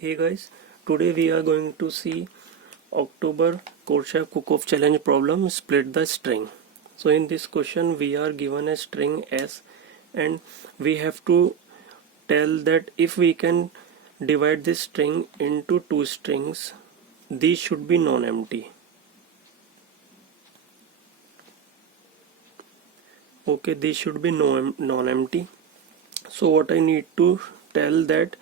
Hey guys, today we are going to see October Korsakoff Cook-Off challenge problem, split the string. So in this question we are given a string S and we have to tell that if we can divide this string into two strings, these should be non-empty. Okay, these should be non-empty. So what I need to tell that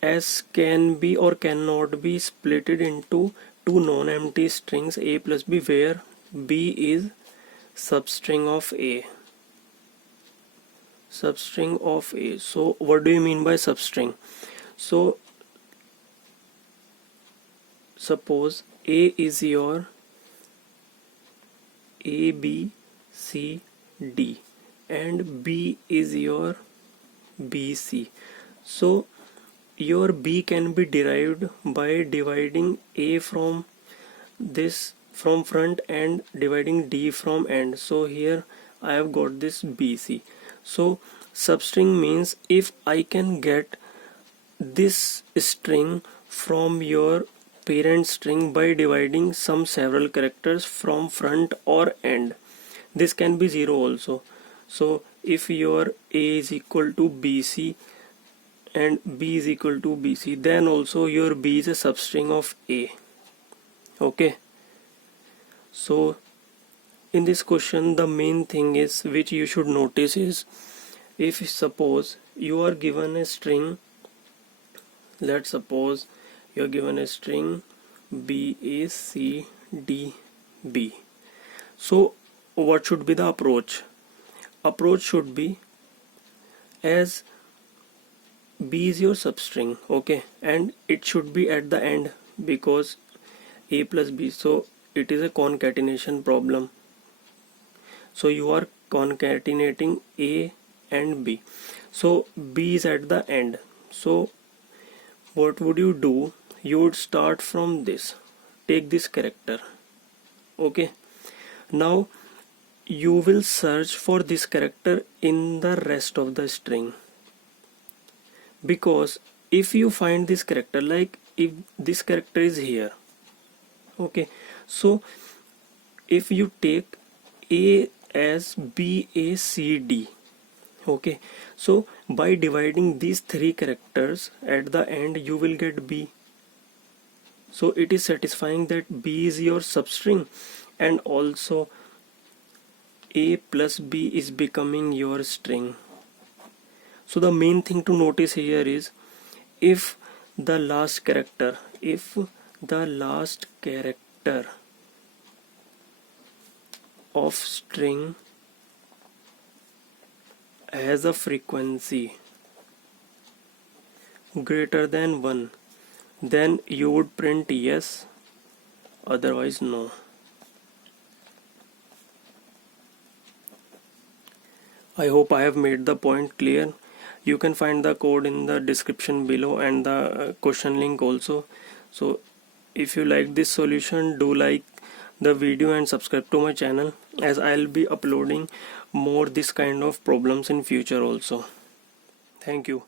S can be or cannot be splitted into two non-empty strings A plus B, where B is substring of A. Substring of A. So what do you mean by substring? So suppose A is your A, B, C, D and B is your B, C. So your B can be derived by dividing A from front and dividing D from end. So here I have got this BC. So substring means if I can get this string from your parent string by dividing some several characters from front or end. This can be 0 also. So if your A is equal to BC and B is equal to BC, then also your B is a substring of A. Okay, so in this question the main thing is which you should notice is, if suppose you are given a string, let's suppose you are given a string B, A, C, D, B. So what should be the approach? Approach should be, as B is your substring, okay, and it should be at the end because A plus B, so it is a concatenation problem. So you are concatenating A and B, so B is at the end. So what would you do? You would start from this, take this character, okay. Now you will search for this character in the rest of the string, because if you find this character, like if this character is here, okay, so if you take A as B, A, C, D, okay, so by dividing these three characters at the end you will get B. So it is satisfying that B is your substring and also A plus B is becoming your string. So the main thing to notice here is, if the last character of string has a frequency greater than 1, then you would print yes, otherwise no. I hope I have made the point clear. You can find the code in the description below and the question link also. So if you like this solution, do like the video and subscribe to my channel, as I'll be uploading more this kind of problems in future also. Thank you.